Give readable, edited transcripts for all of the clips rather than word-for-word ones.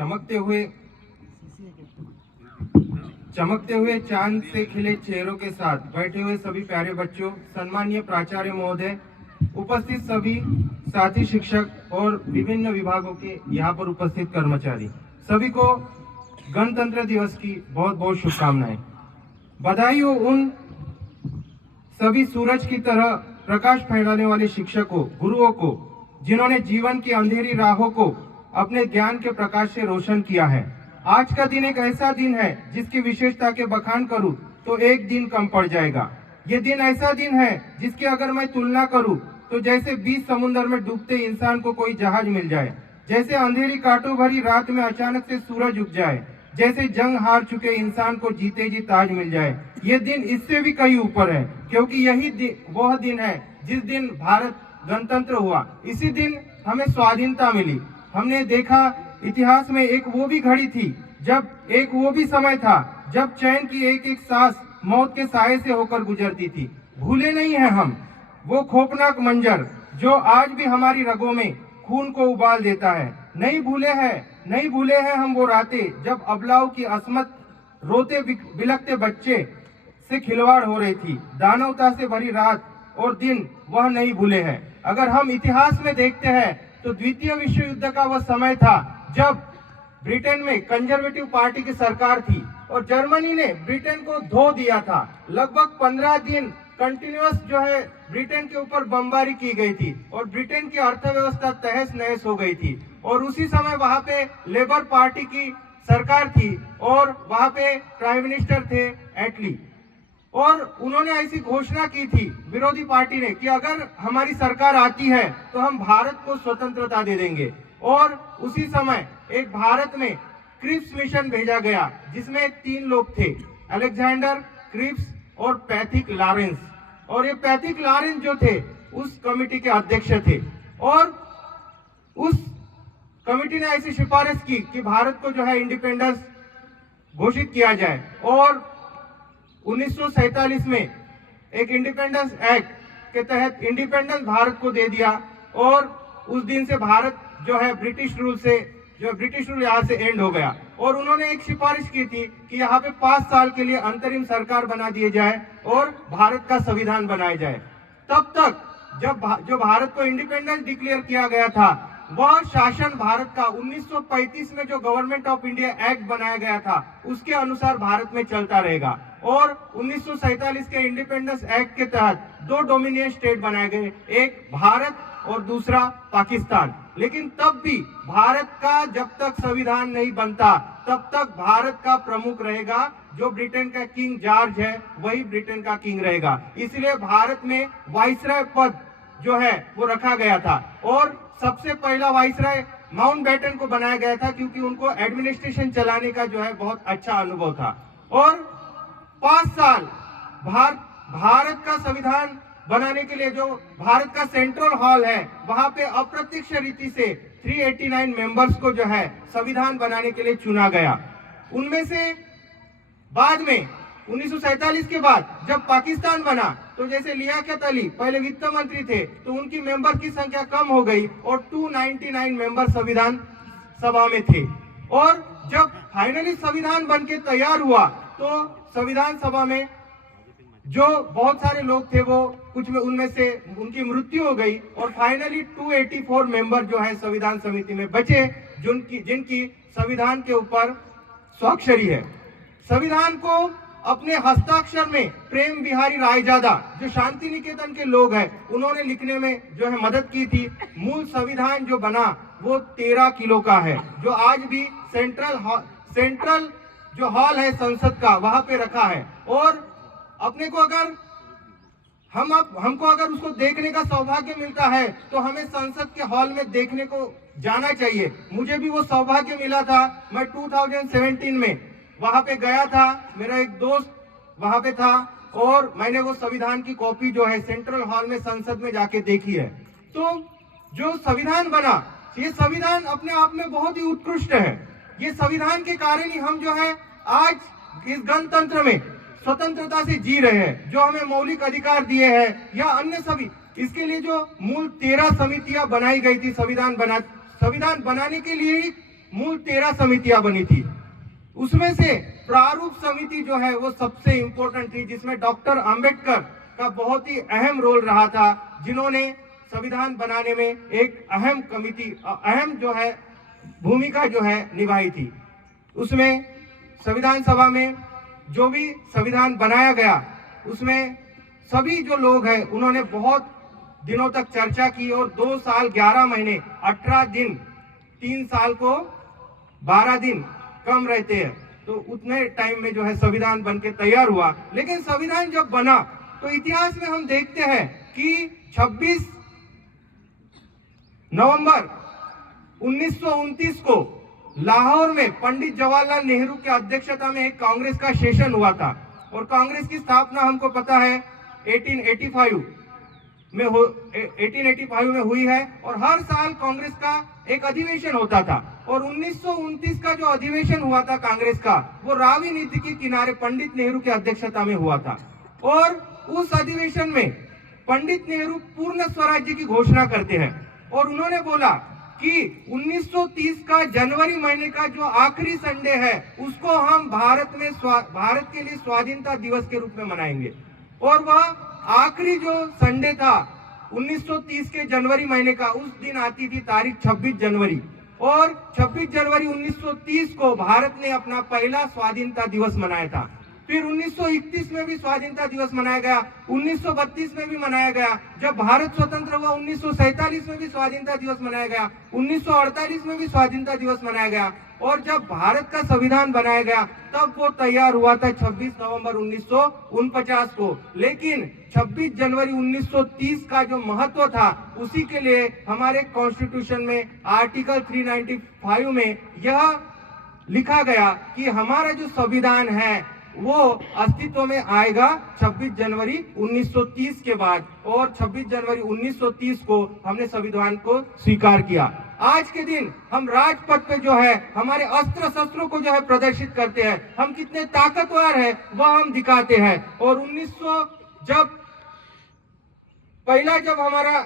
चमकते हुए चांद से खिले चेहरों के साथ बैठे हुए सभी प्यारे बच्चों, सम्मानीय प्राचार्य महोदय, उपस्थित सभी साथी शिक्षक और विभिन्न विभागों के यहाँ पर उपस्थित कर्मचारी, सभी को गणतंत्र दिवस की बहुत बहुत शुभकामनाएं। बधाई हो उन सभी सूरज की तरह प्रकाश फैलाने वाले शिक्षकों, गुरुओं को, जिन्होंने जीवन की अंधेरी राहों को अपने ज्ञान के प्रकाश से रोशन किया है। आज का दिन एक ऐसा दिन है जिसकी विशेषता के बखान करूं तो एक दिन कम पड़ जाएगा। ये दिन ऐसा दिन है जिसकी अगर मैं तुलना करूं तो जैसे बीच समुद्र में डूबते इंसान को कोई जहाज मिल जाए, जैसे अंधेरी कांटों भरी रात में अचानक से सूरज उग जाए, जैसे जंग हार चुके इंसान को जीते जी ताज मिल जाए। ये दिन इससे भी कहीं ऊपर है, क्योंकि यही वह दिन है जिस दिन भारत गणतंत्र हुआ। इसी दिन हमें स्वाधीनता मिली। हमने देखा इतिहास में एक वो भी घड़ी थी, जब एक वो भी समय था जब चैन की एक एक सांस मौत के साए से होकर गुजरती थी। भूले नहीं है हम वो खौफनाक मंजर जो आज भी हमारी रगों में खून को उबाल देता है। नहीं भूले हैं हम वो रातें जब अबलाओं की असमत रोते बिलखते बच्चे से खिलवाड़ हो रही थी। दानवता से भरी रात और दिन वह नहीं भूले हैं। अगर हम इतिहास में देखते हैं तो द्वितीय विश्व युद्ध का वह समय था जब ब्रिटेन में कंजर्वेटिव पार्टी की सरकार थी और जर्मनी ने ब्रिटेन को धो दिया था। लगभग 15 दिन कंटिन्यूअस जो है ब्रिटेन के ऊपर बमबारी की गई थी और ब्रिटेन की अर्थव्यवस्था तहस नहस हो गई थी। और उसी समय वहां पे लेबर पार्टी की सरकार थी और वहां पे प्राइम मिनिस्टर थे एटली, और उन्होंने ऐसी घोषणा की थी विरोधी पार्टी ने कि अगर हमारी सरकार आती है तो हम भारत को स्वतंत्रता दे देंगे। और उसी समय एक भारत में क्रिप्स मिशन भेजा गया जिसमें 3 लोग थे, अलेक्जेंडर क्रिप्स और पैथिक लॉरेंस। और ये पैथिक लॉरेंस जो थे उस कमेटी के अध्यक्ष थे और उस कमेटी ने ऐसी सिफारिश की कि भारत को जो है इंडिपेंडेंस घोषित किया जाए। और 1947 में एक इंडिपेंडेंस एक्ट के तहत इंडिपेंडेंस भारत को दे दिया और उस दिन से भारत जो है ब्रिटिश रूल यहाँ से एंड हो गया। और उन्होंने एक सिफारिश की थी कि यहाँ पे 5 साल के लिए अंतरिम सरकार बना दिए जाए और भारत का संविधान बनाया जाए। तब तक जो भारत को इंडिपेंडेंस डिक्लेयर किया गया था वह शासन भारत का 1935 में जो गवर्नमेंट ऑफ इंडिया एक्ट बनाया गया था उसके अनुसार भारत में चलता रहेगा। और 1947 के इंडिपेंडेंस एक्ट के तहत 2 डोमिनियन स्टेट बनाए गए, एक भारत और दूसरा पाकिस्तान। लेकिन तब भी भारत का जब तक संविधान नहीं बनता तब तक भारत का प्रमुख रहेगा जो ब्रिटेन का किंग जॉर्ज है, वही ब्रिटेन का किंग रहेगा। इसलिए भारत में वाइसराय पद जो है वो रखा गया था और सबसे पहला वाइसराय माउंटबेटन को बनाया गया था क्योंकि उनको एडमिनिस्ट्रेशन चलाने का जो है बहुत अच्छा अनुभव था। और 5 साल भारत का संविधान बनाने के लिए जो भारत का सेंट्रल हॉल है वहां पे अप्रत्यक्ष रीति से 389 मेंबर्स को जो है संविधान बनाने के लिए चुना गया। उनमें से बाद में 1947 के बाद जब पाकिस्तान बना तो जैसे लियाकत अली पहले वित्त मंत्री थे तो उनकी मेंबर की संख्या कम हो गई और 299 मेंबर संविधान सभा में थे। और जब फाइनली संविधान बनके तैयार हुआ तो संविधान सभा में जो बहुत सारे लोग थे वो कुछ में उनमें से उनकी मृत्यु हो गई और फाइनली 284 मेंबर जो है संविधान समिति में बचे जिनकी संविधान के ऊपर स्वाक्षरी है। संविधान को अपने हस्ताक्षर में प्रेम बिहारी रायजादा जो शांति निकेतन के लोग हैं उन्होंने लिखने में जो है मदद की थी। मूल संविधान जो बना वो 13 किलो का है जो आज भी सेंट्रल जो हॉल है संसद का वहां पे रखा है। और अपने को अगर हमको अगर उसको देखने का सौभाग्य मिलता है तो हमें संसद के हॉल में देखने को जाना चाहिए। मुझे भी वो सौभाग्य मिला था। मैं 2017 में वहां पे गया था, मेरा एक दोस्त वहां पे था और मैंने वो संविधान की कॉपी जो है सेंट्रल हॉल में संसद में जाके देखी है। तो जो संविधान बना ये संविधान अपने आप में बहुत ही उत्कृष्ट है। ये संविधान के कारण ही हम जो है आज इस गणतंत्र में स्वतंत्रता से जी रहे हैं, जो हमें मौलिक अधिकार दिए हैं या अन्य सभी। इसके लिए जो मूल 13 समितियां बनाई गई थी संविधान बनाने के लिए ही मूल 13 समितियां बनी थी। उसमें से प्रारूप समिति जो है वो सबसे इंपॉर्टेंट थी, जिसमें डॉक्टर अंबेडकर का बहुत ही अहम रोल रहा था, जिन्होंने संविधान बनाने में एक अहम जो है भूमिका जो है निभाई थी। उसमें संविधान सभा में जो भी संविधान बनाया गया, उसमें सभी जो लोग हैं उन्होंने बहुत दिनों तक चर्चा की और 2 साल 11 महीने 18 दिन, 3 साल को 12 दिन कम रहते हैं, तो उतने टाइम में जो है संविधान बन के तैयार हुआ। लेकिन संविधान जब बना तो इतिहास में हम देखते हैं कि 26 नवंबर 1929 को लाहौर में पंडित जवाहरलाल नेहरू की अध्यक्षता में एक कांग्रेस का सेशन हुआ था और कांग्रेस की स्थापना हमको पता है 1885 में हुई है और हर साल कांग्रेस का एक अधिवेशन होता था। और 1929 का जो अधिवेशन हुआ था कांग्रेस का, वो रावी नीति के किनारे पंडित नेहरू की अध्यक्षता में हुआ था। और उस अधिवेशन में पंडित नेहरू पूर्ण स्वराज्य की घोषणा करते हैं और उन्होंने बोला कि 1930 का जनवरी महीने का जो आखिरी संडे है उसको हम भारत के लिए स्वाधीनता दिवस के रूप में मनाएंगे। और वह आखिरी जो संडे था 1930 के जनवरी महीने का, उस दिन आती थी तारीख 26 जनवरी, और 26 जनवरी 1930 को भारत ने अपना पहला स्वाधीनता दिवस मनाया था। फिर 1931 में भी स्वाधीनता दिवस मनाया गया, 1932 में भी मनाया गया, जब भारत स्वतंत्र हुआ 1947 में भी स्वाधीनता दिवस मनाया गया, 1948 में भी स्वाधीनता दिवस मनाया गया, और जब भारत का संविधान बनाया गया तब वो तैयार हुआ था 26 नवंबर 1949 को। लेकिन 26 जनवरी 1930 का जो महत्व था, उसी के लिए हमारे कॉन्स्टिट्यूशन में आर्टिकल 395 में यह लिखा गया कि हमारा जो संविधान है वो अस्तित्व में आएगा 26 जनवरी 1930 के बाद, और 26 जनवरी 1930 को हमने संविधान को स्वीकार किया। आज के दिन हम राजपथ पे जो है हमारे अस्त्र शस्त्रों को जो है प्रदर्शित करते हैं, हम कितने ताकतवर हैं वह हम दिखाते हैं। और 1900 जब हमारा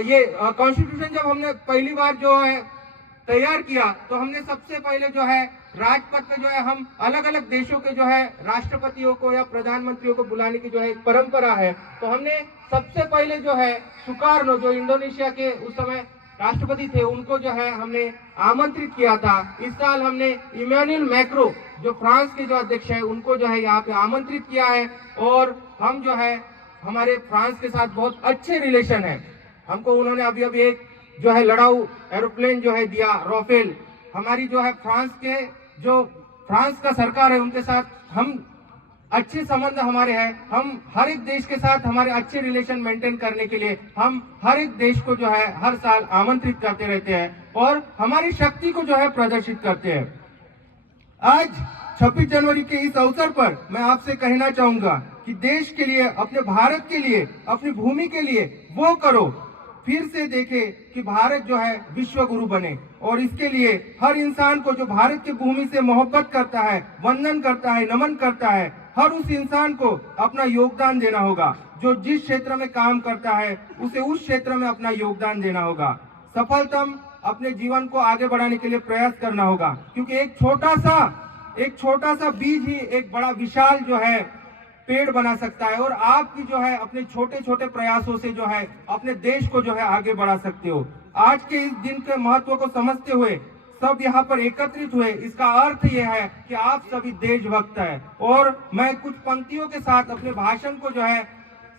ये कॉन्स्टिट्यूशन जब हमने पहली बार जो है तैयार किया, तो हमने सबसे पहले जो है राजपथ पे जो है हम अलग अलग देशों के जो है राष्ट्रपतियों को या प्रधानमंत्रियों को बुलाने की जो है एक परंपरा है, तो हमने सबसे पहले जो है सुकार्नो, जो इंडोनेशिया के उस समय राष्ट्रपति थे, उनको जो है हमने आमंत्रित किया था। इस साल हमने इमैनुअल मैक्रो, जो फ्रांस के जो अध्यक्ष है, उनको जो है यहाँ पे आमंत्रित किया है। और हम जो है हमारे फ्रांस के साथ बहुत अच्छे रिलेशन है। हमको उन्होंने अभी एक जो है लड़ाऊ एरोप्लेन जो है दिया, राफेल। हमारी जो है फ्रांस का सरकार है, उनके साथ हम अच्छे संबंध हमारे हैं। हम हर एक देश के साथ हमारे अच्छे रिलेशन मेंटेन करने के लिए हम हर एक देश को जो है हर साल आमंत्रित करते रहते हैं और हमारी शक्ति को जो है प्रदर्शित करते हैं। आज 26 जनवरी के इस अवसर पर मैं आपसे कहना चाहूंगा कि देश के लिए, अपने भारत के लिए, अपनी भूमि के लिए वो करो, फिर से देखे कि भारत जो है विश्व गुरु बने। और इसके लिए हर इंसान को जो भारत की भूमि से मोहब्बत करता है, वंदन करता है, नमन करता है, हर उस इंसान को अपना योगदान देना होगा। जो जिस क्षेत्र में काम करता है उसे उस क्षेत्र में अपना योगदान देना होगा। सफलतम अपने जीवन को आगे बढ़ाने के लिए प्रयास करना होगा, क्योंकि एक छोटा सा बीज ही एक बड़ा विशाल जो है पेड़ बना सकता है। और आप भी जो है अपने छोटे छोटे प्रयासों से जो है अपने देश को जो है आगे बढ़ा सकते हो। आज के इस दिन के महत्व को समझते हुए सब यहाँ पर एकत्रित हुए, इसका अर्थ यह है कि आप सभी देशभक्त हैं। और मैं कुछ पंक्तियों के साथ अपने भाषण को जो है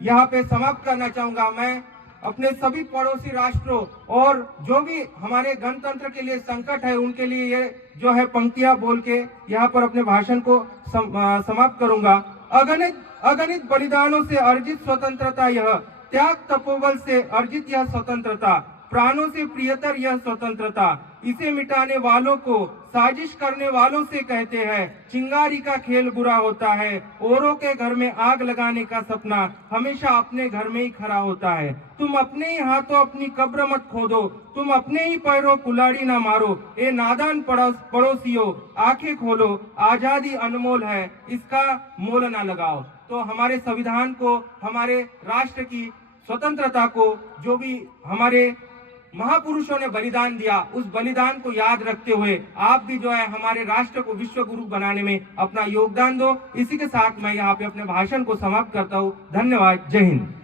यहाँ पे समाप्त करना चाहूंगा। मैं अपने सभी पड़ोसी राष्ट्रों और जो भी हमारे गणतंत्र के लिए संकट है, उनके लिए ये जो है पंक्तियां बोल के यहाँ पर अपने भाषण को समाप्त करूंगा। अगणित बलिदानों से अर्जित स्वतंत्रता यह, त्याग तपोबल से अर्जित यह स्वतंत्रता, प्राणों से प्रियतर यह स्वतंत्रता, इसे मिटाने वालों को, साजिश करने वालों से कहते हैं चिंगारी का खेल बुरा होता है, औरों के घर में आग लगाने का सपना हमेशा अपने घर में ही खड़ा होता है। तुम अपने ही हाथों अपनी कब्र मत खोदो, तुम अपने ही पैरों कुल्हाड़ी ना मारो, ए नादान पड़ोसियों आंखें खोलो, आजादी अनमोल है इसका मोल ना लगाओ। तो हमारे संविधान को, हमारे राष्ट्र की स्वतंत्रता को जो भी हमारे महापुरुषों ने बलिदान दिया, उस बलिदान को याद रखते हुए आप भी जो है हमारे राष्ट्र को विश्व गुरु बनाने में अपना योगदान दो। इसी के साथ मैं यहाँ पे अपने भाषण को समाप्त करता हूँ। धन्यवाद। जय हिंद।